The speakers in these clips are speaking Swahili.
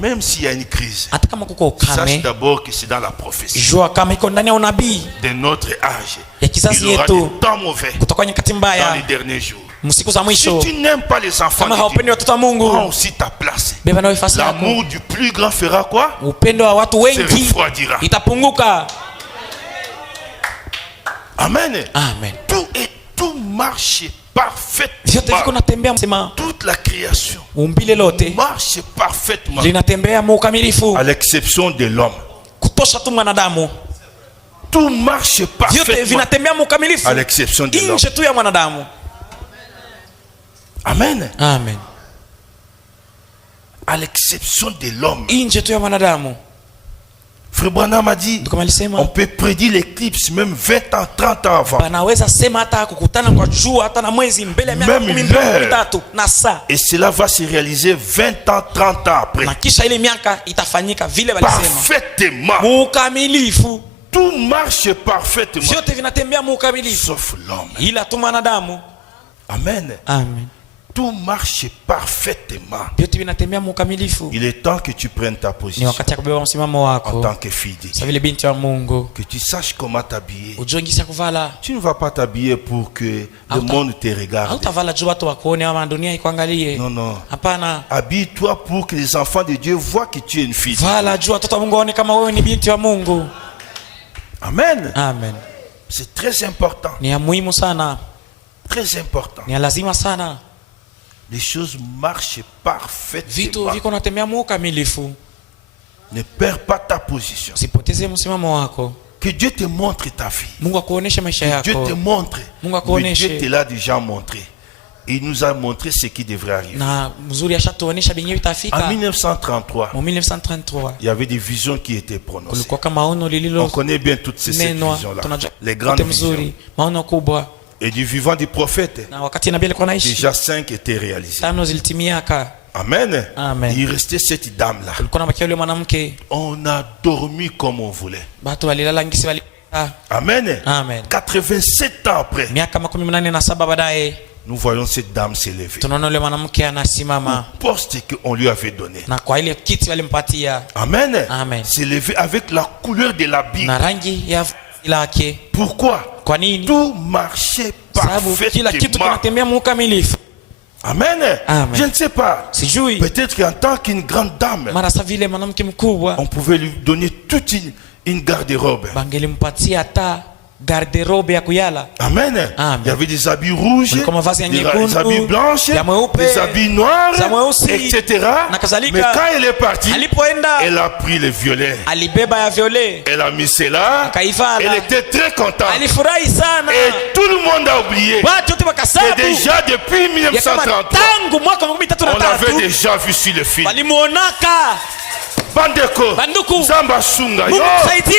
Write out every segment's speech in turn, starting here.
Même s'il y a une crise, hata kama kuko ukame, sache d'abord que c'est dans la prophétie jua kama iko ndani ya unabii de notre âge. ya kizazi Il y aura yetu des temps mauvais kutoka nyakati dans mbaya les derniers jours. msiku za Si mwisho. tu n'aimes pas les enfants Kama de haupendi Dieu, watoto wa Mungu, prends aussi ta place. beba nawe nafasi yako. L'amour du plus grand fera quoi? Upendo wa watu Se wengi refroidira. itapunguka. Amen. Amen. Tout marche parfaitement. Vyote viko natembea msema, Toute la création umbile lote marche parfaitement, linatembea mu ukamilifu, à l'exception de l'homme. kutosha tu mwanadamu. Tout marche Vyote parfaitement, vinatembea mu ukamilifu à l'exception de l'homme. nje tu ya mwanadamu. Amen. Amen. À l'exception de l'homme. Nje tu ya mwanadamu. Frère Branham a dit, Ndio kama alisema, on peut prédire l'éclipse même 20 ans, 30 ans avant. banaweza sema hata kukutana kwa jua hata na mwezi mbele ya miaka Même 13 na saa, Et cela va se réaliser 20 ans, 30 ans après. na kisha ile miaka itafanyika vile walisema Parfaitement. mu ukamilifu. Tout marche parfaitement. Vyote vinatembea mu ukamilifu Sauf l'homme. ila tu mwanadamu. Amen. Amen. Tout marche parfaitement. Vyote vinatembea mu ukamilifu. Il est temps que tu prennes ta Ni position wakati ya kubeba msimamo en wako tant que fille de sa Dieu. vile binti wa Mungu, Que tu saches comment t'habiller. ujue ngisi ya kuvala. Tu ne vas pas t'habiller pour que le Autant- monde te regarde. Hautavala juu watu wakuone ama dunia ikuangalie. Non, non. Hapana, Habille-toi pour que les enfants de Dieu voient que tu es une fille. vala juu watoto wa Mungu waone kama wewe ni binti wa Mungu. Amen. Amen. C'est très important. Ni ya muhimu sana, Très important. ni ya lazima sana. Les choses marchent Vitu parfaitement. viko natembea mu ukamilifu. Ne perds pas ta position. Usipoteze msimamo wako. Que Dieu te montre ta vie. Mungu akuoneshe maisha Dieu te yako, montre. Mungu Mais akuoneshe. Dieu te l'a déjà montré. Il nous a montré ce qui devrait arriver. na mzuri ashatuonesha benye En vitafika. 1933, Mu 1933 il y avait des visions qui étaient prononcées. kulikuwa kama maono On lililo connaît bien toutes ces menwa, visions-là. tunajua Les kote grandes visions. mzuri, maono kubwa. Et du vivant du prophète, Na wakati nabii alikuwa naishi, déjà 5 étaient réalisés. 5 zilitimiaka. Amen. Amen. Il restait cette dame-là. Kulikuwa na bakia yule mwanamke, On a dormi comme on voulait. batu walilala ngisi wali. Amen. Amen. 87 ans après, Miaka 87 baadaye nous voyons cette dame s'élever. tunaona yule mwanamke anasimama Poste qu'on lui avait donné. na kwa ile kiti walimpatia Amen. Amen. S'élever avec la couleur de l'habit. na rangi ya vazi lake. Pourquoi? Kwa nini? Tout marchait Sababu kila kitu parfaitement. kinatembea mu ukamilifu. Amen. Amen. Je ne sais pas. Sijui Peut-être qu'en tant qu'une grande dame, mara sa vile mwanamke mkubwa on pouvait lui donner toute une garde-robe. bangelimpatia hata garderobe ya kuyala. Amen. Amen. Il y avait des habits rouges, Kulikuwa mavazi ya des nyekundu, habits blancs, ya mweupe, des habits noirs, za mweusi, etc. na kadhalika. Mais quand elle est partie, Alipoenda elle a pris le violet. alibeba ya violet Elle a mis cela. akaivala. Elle était très contente. Alifurahi sana. Et tout le monde a oublié Watu wote que wakasabu déjà depuis ya kama 1933, tangu mwaka on l'avait 2033 déjà vu sur le film. walimuonaka. Bandeko, Banduku, Zamba Sunga, Mungu yo. tusaidie.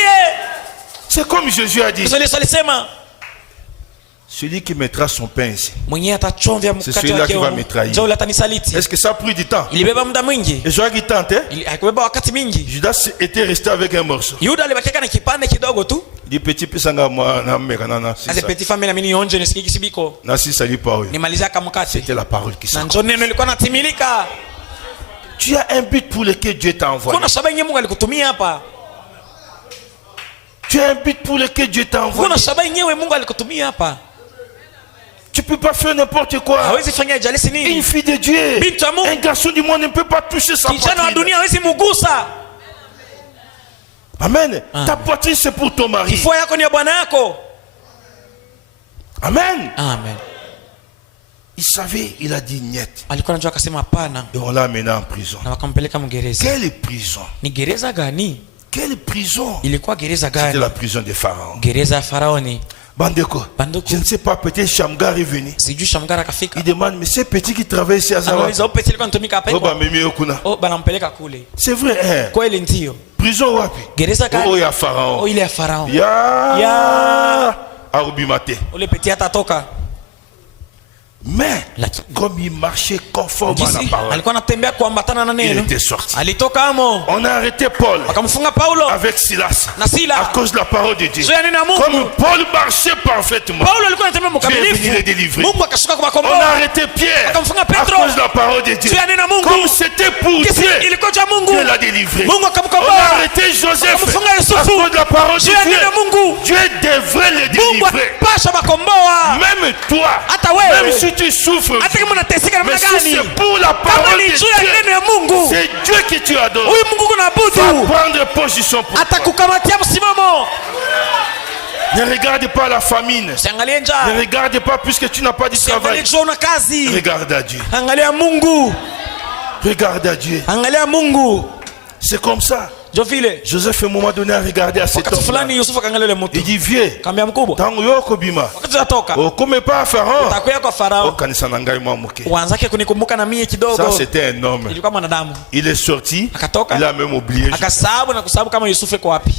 C'est comme Jésus a dit. Yesu alisema Celui qui mettra son pain ici. mwenyewe atachomvya C'est mkate celui-là wake qui va huu, me trahir. ndio atanisaliti. Est-ce que ça a pris du temps? Ilibeba muda mwingi, Et Joachim tentait. haikubeba wakati mingi. Judas était resté avec un morceau. Yuda alibakia na kipande kidogo tu. Il dit petit pisanga moi na meka na Ase petit family mimi nionje nisikiki kisibiko. na si sali pa oyo. Nimalizia kama mkate. C'était la parole qui Na s'est. ndio neno lilikuwa natimilika. Tu as un but pour lequel Dieu t'a envoyé. Kuna sababu yenyewe Mungu alikutumia hapa. Tu as un but pour lequel Dieu t'a envoyé. Kuna sababu yenyewe Mungu alikutumia hapa. Tu peux pas faire n'importe quoi. Hawezi fanya jalisi Une nini? fille de Dieu, Bintu wa Mungu. un garçon du monde ne peut pas toucher sa Kijana wa poitrine. dunia hawezi mugusa. Amen. Amen. Ta poitrine c'est pour ton mari. Kifua yako ni ya bwana yako. Amen. Amen. Il savait, il a dit niet. Alikuwa anajua akasema hapana Et on l'a amené en prison. na wakampeleka mgereza. Quelle prison? Ni gereza gani? Quelle prison? Ilikuwa gereza C'était gani? la prison de Pharaon. Gereza ya Faraoni. Bandeko, Banduku. je ne sais pas, peut-être Shamgar est venu. Sijui Shamgara akafika. Il demande, mais ces petits qui travaillent ici à Zawa, Anauliza upe alikuwa anatumika hapa Oba hivyo. Mimi Okuna. Oh, banampeleka kule. C'est vrai, hein? Kweli ndio. Prison wapi? Gereza Oh, gani? il y a Oh, Pharaon. ile ya Farao. Ya Ya. Arubimate. Ule peti hata toka. Mais comme il marchait conforme à la parole, alikuwa anatembea kuambatana na il neno, était sorti. alitoka amo. On a arrêté Paul Wakamfunga Paulo avec Silas na Sila à cause de la parole de Dieu. juu ya neno ya Mungu. Comme Paul marchait parfaitement, Paulo alikuwa anatembea Dieu est venu les mkamilifu, délivrer. Mungu akashuka On a kuwakomboa. arrêté Pierre Wakamfunga à Petro cause de la parole de Dieu. juu ya neno ya Mungu. Comme c'était pour Kisi Dieu, ilikuwa cha Mungu, Dieu l'a délivré. Mungu On a akamkomboa. arrêté Joseph Wakamfunga à Yusufu cause de la parole de juu ya neno ya Dieu. Mungu. Dieu devrait les Mungu délivrer. apasha makomboa. Même toi, Hata wewe, même si tu souffres, hata kama unateseka mais namna si gani, c'est pour la kama parole ni de juu ya Dieu, neno ya Mungu, c'est Dieu que tu adores. huyu Mungu Va kunaabudu, prendre position pour toi. atakukamatia msimamo. Ne regarde pas la famine. Usiangalie Ne njaa, regarde pas puisque tu n'as pas de travail. usiangalie jua una kazi, Regarde à Dieu. angalia Mungu, Regarde à Dieu. angalia Mungu. C'est comme ça. Jo vile Joseph, à un moment donné, a regardé à cet wakati homme. fulani Yusufu akaangalia yule mtu, Il dit, viens. kaambia mkubwa, Tango yoko bima. wakati tunatoka Okome pas Pharaon. utakuya kwa Farao, Kanisa nangai mwa muke. uanzake kunikumbuka na mie Ça, kidogo. c'était un homme. Ilikuwa mwanadamu, Il est sorti. akatoka Il a même oublié. akasahabu na kusahabu kama Yusufu iko wapi.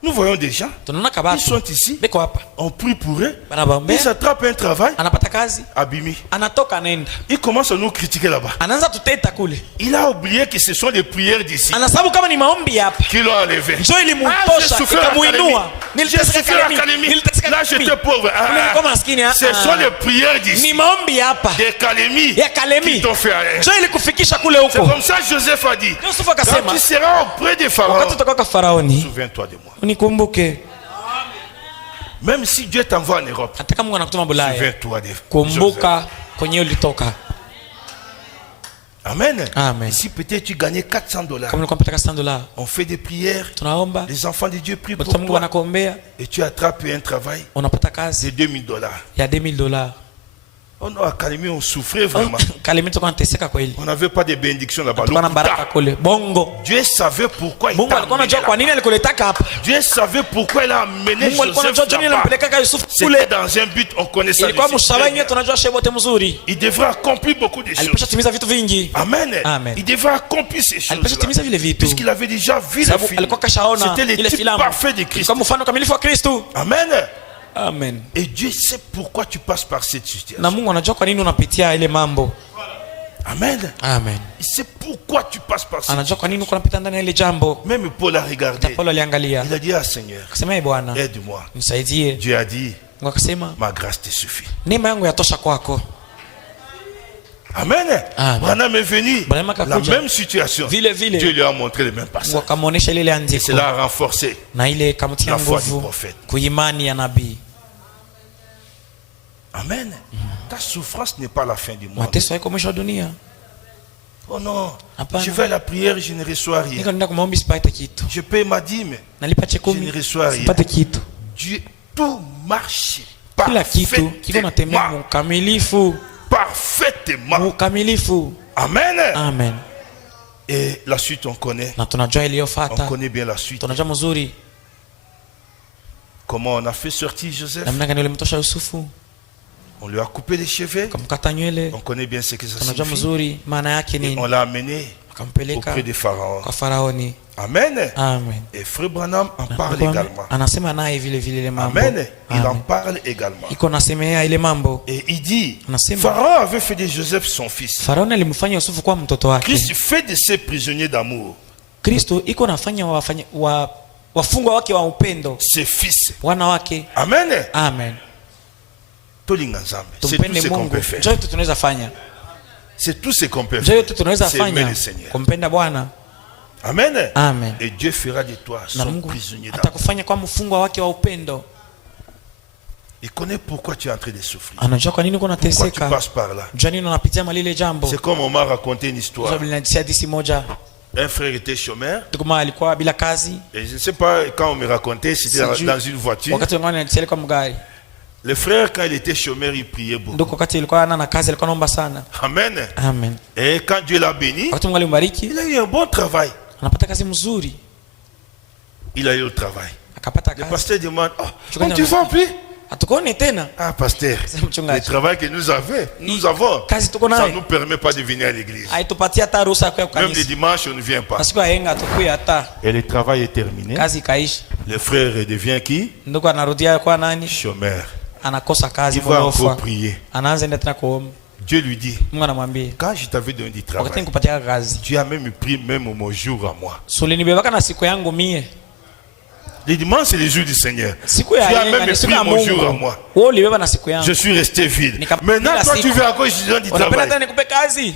Nous voyons des gens. Tunaona Ils kabatu sont ici. beko hapa, On prie pour eux. banabaombea, Ils attrapent un travail. anapata kazi, Abimi. anatoka anaenda, Il commence à nous critiquer là-bas. anaanza tuteta kule, Il a oublié que ce sont les prières d'ici anasababu kama ni maombi hapa qui l'ont enlevé. njo J'ai ilimutosha souffert à ikamuinua. l'académie. J'ai souffert à l'académie. Niliteseka Là, j'étais mimi. pauvre. Nilikuwa maskini, Ce sont les prières ni d'ici. maombi hapa Des calémies ya qui Kalemi t'ont fait aller. njo ilikufikisha kule C'est huko. comme ça que Joseph a dit. Yusufu Quand akasema, tu seras auprès des pharaons, wakati utakuwa kwa Faraoni souviens-toi de moi. unikumbuke. Même si Dieu t'envoie en Europe, Hata kama Mungu anakutuma Bulaya, souviens-toi de Joseph. kumbuka kwenye ulitoka. Amen. Amen. Ici, peut-être tu gagnais $400. Kama ulikuwa mpata $100, On fait des prières. tunaomba Les enfants de Dieu prient pour watoto Mungu toi. wanakuombea, Et tu attrapes un travail unapata de kazi $2000. ya $2000. Oh non, à Kalemi, on souffrait vraiment. Kalemi tuko nateseka kweli, On n'avait pas de bénédiction là-bas. tuko na baraka Lokuta. kule bongo. Dieu savait pourquoi il Mungu t'a alikuwa amené anajua kwa là-bas. nini alikuletaka hapa. Dieu savait pourquoi il a amené Mungu alikuwa Joseph anajua jini là-bas. alimpeleka Yusufu C'était kule, dans un but, on connaissait ilikuwa les mshaba yenyewe, systèmes. tunajua shehe wote mzuri, Il devrait accomplir beaucoup de alipasha choses. timiza vitu vingi, Amen. Amen. Il devrait accomplir ces alipasha choses. timiza vile vitu, Puisqu'il avait déjà vu le sababu film. alikuwa kashaona C'était ile le type filamu, parfait de Christ. ilikuwa mfano kamilifu wa Kristo. Amen. Amen. Et Dieu sait pourquoi tu passes par cette situation. Na Mungu anajua kwa nini unapitia ile mambo. Amen. Amen. Il sait pourquoi tu passes par cette Anajua kwa nini uko unapita ndani ya ile jambo. Même Paul a regardé. Paulo aliangalia, Il a dit, ah Seigneur, akasema, ee Bwana aide-moi. nisaidie. Dieu a dit, Mungu akasema, ma grâce te suffit. neema yangu yatosha kwako. Amen. Amen. Branham est venu. Branham La akakuja. même situation. Vile vile. Dieu lui a montré le même Mungu passage. akamuonesha ile Et andiko cela a renforcé. na ile kamtia La foi du nguvu prophète. kuimani ya nabii. Amen. Ta souffrance n'est pas la fin du monde. Mateso haiko mwisho wa dunia. Oh non. Hapana. Je vais à la prière, je ne reçois rien. Niko nenda kwa maombi sipate kitu, Je paye ma dîme. nalipa Je ne chekumi reçois rien. sipate kitu. Dieu, tout marche Kila kitu kiko natembea parfaitement. mukamilifu, Parfaitement. mukamilifu. Amen. Amen. Et la suite, on connaît. Na tunajua On iliyofuata, connaît bien la suite. tunajua mzuri Comment on a fait sortir Joseph. namna gani ulimtosha Yusufu, On lui a coupé les cheveux. kamkata nywele. On connaît bien ce que ça Tunajua signifie. mzuri maana yake Et nini, on l'a amené akampeleka auprès de Pharaon. kwa Faraoni. Amen. Amen. Et Frère Branham en parle Alikuwa également. anasema naye vile vile ile mambo. Amen. Il en Amen. parle également. Iko nasemea ile mambo. Et il dit, Anasema Pharaon avait fait de Joseph son fils. Faraoni alimfanya Yusufu kuwa mtoto wake. Christ fait de ses prisonniers d'amour Kristo iko nafanya wafungwa wake wa upendo ses fils. wana wake. Amen. Amen. Tolinga Nzambe. C'est tout Tumpende ce qu'on Mungu. peut faire. Njoo yote tunaweza fanya. C'est tout ce qu'on peut Njoo faire. yote tunaweza C'est aimer fanya le Seigneur. kumpenda Bwana. Amen. Amen. Et Dieu fera de toi Na son Mungu prisonnier d'amour. atakufanya kwa mfungwa wake wa upendo. Il connaît pourquoi tu es en train de souffrir. Anajua kwa nini uko Pourquoi tu unateseka. passes par là. Njoo nini unapitia malile jambo. C'est comme on m'a raconté une histoire. Sababu nilisikia hadithi moja. Un frère était chômeur. Tukuma alikuwa bila kazi. Et je ne sais pas quand on me racontait, c'était Sijui. dans une voiture. Wakati wengine wanalisikia kwa mgari. Le frère, quand il était chômeur, il priait beaucoup. Ndio wakati alikuwa ana kazi alikuwa anaomba sana. Amen. Amen. Et quand Dieu l'a béni, Wakati Mungu alimbariki, il a eu un bon travail. anapata kazi mzuri. Il a eu le travail. Akapata Le kazi. pasteur demande, oh, Tu connais tu vas plus? Hatukuone tena. Ah, pasteur, Sema mchungaji. le travail que nous avons, Kazi tuko ça nayo. ne nous permet pas de venir à l'église. Haitupatia hata ruhusa ya kwenda Même le kanisa. dimanche, on ne vient pas. Na siku ya yenga hatukuya hata. Et le travail est terminé. Kazi ikaisha. Le frère devient qui? Ndugu anarudia kwa nani? Chômeur. anakosa kazi Il va encore molofa, prier. anaanza enda tena kuomba. Dieu lui dit, Mungu anamwambia, quand je t'avais donné du wakati travail, nikupatia kazi, tu as même pris même mon jour à moi. sulinibebaka na siku yangu mie. Les dimanches, c'est les jours du Seigneur. Siku Tu ya as yenga même ni siku pris ya mon jour à Mungu. moi. Wewe ulibeba na siku yangu. Je suis resté vide. Maintenant, Kila toi, siku. tu veux encore que je te donne du Unapenda travail. tena nikupe kazi?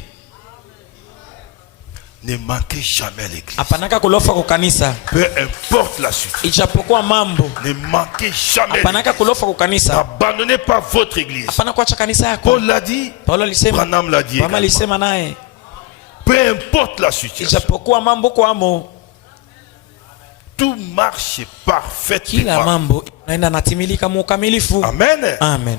Ne manquez jamais l'église. Hapanaka kulofa kwa kanisa. Peu importe la suite. Ijapokuwa mambo. Ne manquez jamais Hapanaka l'église. kulofa kwa kanisa. N'abandonnez pas votre église. Hapana kuacha kanisa yako. Paul l'a dit. Paulo alisema. Branham l'a dit Mama également. alisema naye. Peu importe la situation. Ijapokuwa mambo kwamo. Tout marche Kila parfaitement. mambo naenda natimilika mukamilifu. Amen. Amen.